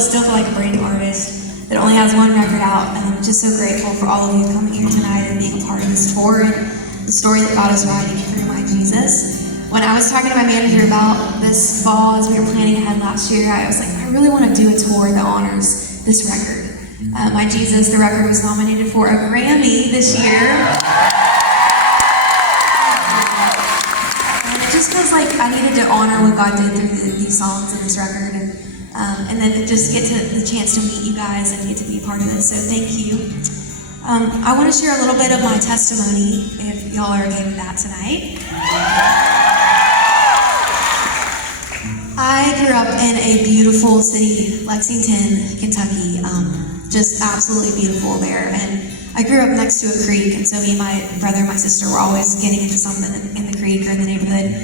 still feel like a brand new artist that only has one record out. And I'm just so grateful for all of you coming here tonight and being a part of this tour and the story that God is writing through my Jesus. When I was talking to my manager about this fall, as we were planning ahead last year, I was like, I really want to do a tour that honors this record. My Jesus, the record was nominated for a Grammy this year. And it just feels like I needed to honor what God did through these songs and this record, and then just get the chance to meet you guys and get to be a part of this. So thank you. I want to share a little bit of my testimony, if y'all are okay with that tonight. I grew up in a beautiful city, Lexington, Kentucky. Just absolutely beautiful there. And I grew up next to a creek, and so me and my brother and my sister were always getting into something in the creek or in the neighborhood.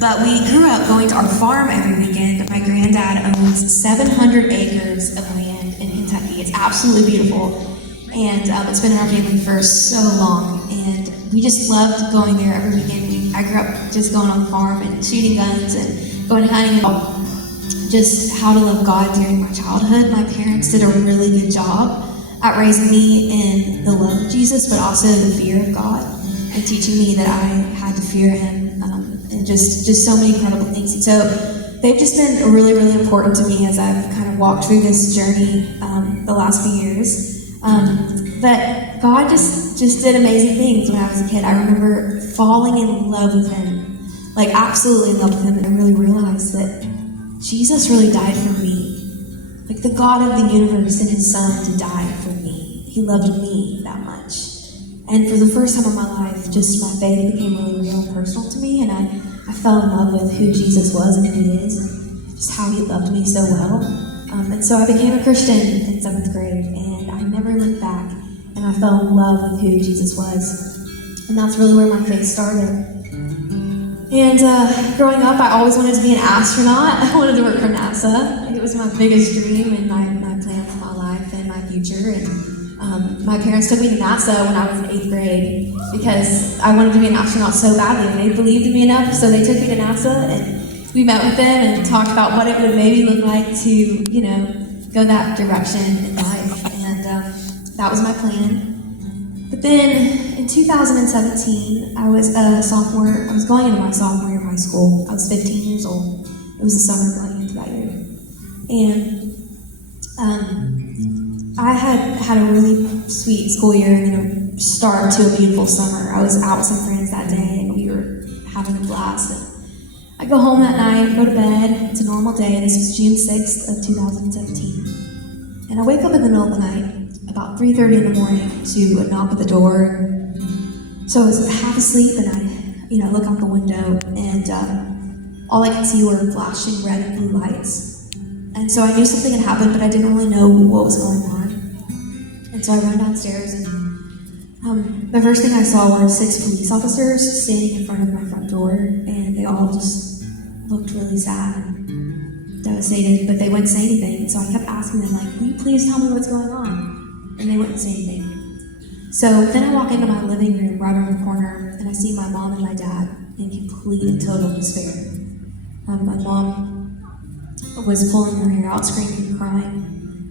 But we grew up going to our farm every weekend. My granddad owns 700 acres of land in Kentucky. It's absolutely beautiful. And it's been in our family for so long. And we just loved going there every weekend. I grew up just going on the farm and shooting guns and going hunting. Just how to love God during my childhood. My parents did a really good job at raising me in the love of Jesus, but also the fear of God, and teaching me that I had to fear Him, and just so many incredible things. And so they've just been really, really important to me as I've kind of walked through this journey the last few years. But God just did amazing things when I was a kid. I remember falling in love with Him, like absolutely in love with Him, and I really realized that Jesus really died for me. Like the God of the universe sent His Son to die for me. He loved me that much. And for the first time in my life, just my faith became really real and personal to me, and I fell in love with who Jesus was and who He is, and just how He loved me so well. And so I became a Christian in 7th grade, and I never looked back, and I fell in love with who Jesus was. And that's really where my faith started. And growing up, I always wanted to be an astronaut. I wanted to work for NASA. It was my biggest dream and my plan for my life and my future. And my parents took me to NASA when I was in 8th grade because I wanted to be an astronaut so badly, and they believed in me enough, so they took me to NASA, and we met with them and talked about what it would maybe look like to, go that direction in life. And that was my plan. But then in 2017, I was a sophomore. I was going into my sophomore year of high school. I was 15 years old. It was the summer going into that year. And I had a really sweet school year and start to a beautiful summer. I was out with some friends that day, and we were having a blast. And I go home that night, go to bed. It's a normal day. This was June 6th of 2017. And I wake up in the middle of the night, about 3:30 in the morning, to a knock at the door. So I was half asleep, and I look out the window, and all I could see were flashing red and blue lights. And so I knew something had happened, but I didn't really know what was going on. And so I ran downstairs, and the first thing I saw were 6 police officers standing in front of my front door, and they all just looked really sad and devastated, but they wouldn't say anything. So I kept asking them, like, will you please tell me what's going on? And they wouldn't say anything. So then I walk into my living room right around the corner, and I see my mom and my dad in complete and total despair. My mom was pulling her hair out, screaming and crying.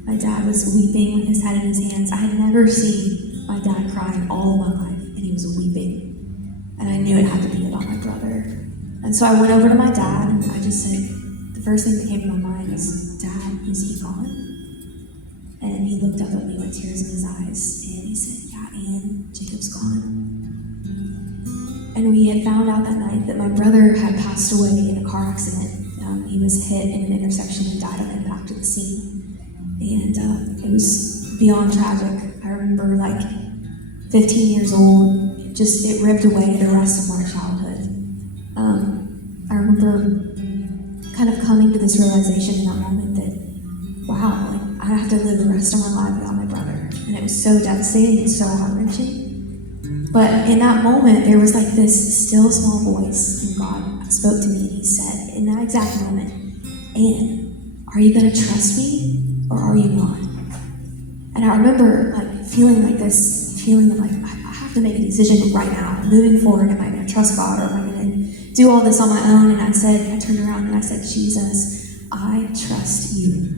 My dad was weeping with his head in his hands. I had never seen my dad cry in all of my life, and he was weeping. And I knew it had to be about my brother. And so I went over to my dad, and I just said, the first thing that came to my mind was, Dad, is he gone? And he looked up at me with tears in his eyes, and he said, yeah, Ann, Jacob's gone. And we had found out that night that my brother had passed away in a car accident. He was hit in an intersection and died on impact at the scene. And it was beyond tragic. I remember, 15 years old, it ripped away the rest of my childhood. I remember kind of coming to this realization in that moment that, wow, I have to live the rest of my life without my brother. And it was so devastating and so heart-wrenching. But in that moment, there was this still small voice in God spoke to me, and He said, in that exact moment, Ann, are you going to trust me or are you not? And I remember feeling this feeling of I have to make a decision right now. Moving forward, am I going to trust God, or am I going to do all this on my own? And I turned around and I said, Jesus, I trust you.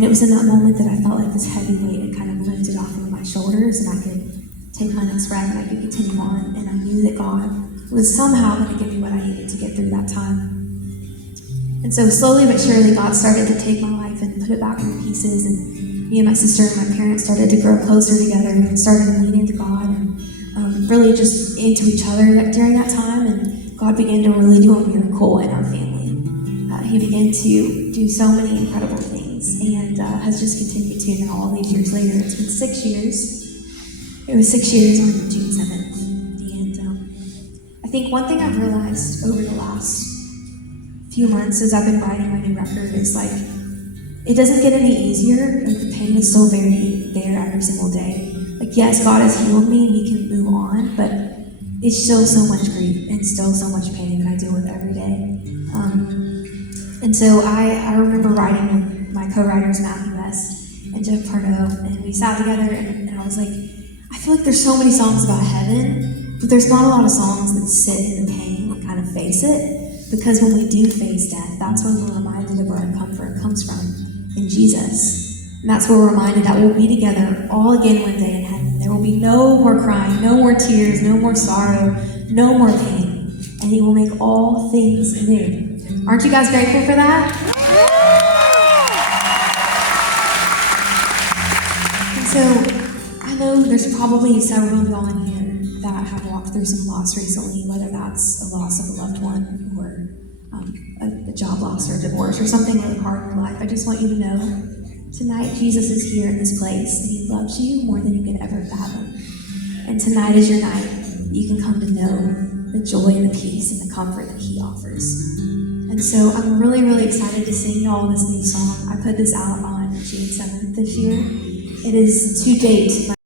And it was in that moment that I felt like this heavy weight had kind of lifted off of my shoulders, and I could take my next breath and I could continue on. And I knew that God was somehow going to give me what I needed to get through that time. And so slowly but surely, God started to take my life and put it back in pieces. And me and my sister and my parents started to grow closer together and started leaning to God and really just into each other during that time. And God began to really do a miracle in our family. He began to do so many incredible things and has just continued to now all these years later. It's been 6 years. It was 6 years on June 7th. And I think one thing I've realized over the last few months as I've been writing my new record is like, it doesn't get any easier. Like, the pain is still very there every single day. Like, yes, God has healed me and we can move on, but it's still so much grief and still so much pain that I deal with every day. And so I remember writing with my co-writers, Matthew West and Jeff Pardo, and we sat together and I was like, I feel like there's so many songs about heaven, but there's not a lot of songs that sit in the pain and kind of face it, because when we do face death, that's when we're reminded of where our comfort comes from, in Jesus. And that's where we're reminded that we'll be together all again one day in heaven. There will be no more crying, no more tears, no more sorrow, no more pain, and He will make all things new. Aren't you guys grateful for that? And so I know there's probably several of y'all in here that have walked through some loss recently, whether that's a loss of a loved one or a job loss or a divorce or something really hard in your life. I just want you to know tonight Jesus is here in this place and He loves you more than you could ever fathom. And tonight is your night. You can come to know the joy and the peace and the comfort that He offers. And so I'm really, really excited to sing y'all this new song. I put this out on June 7th this year. It is to date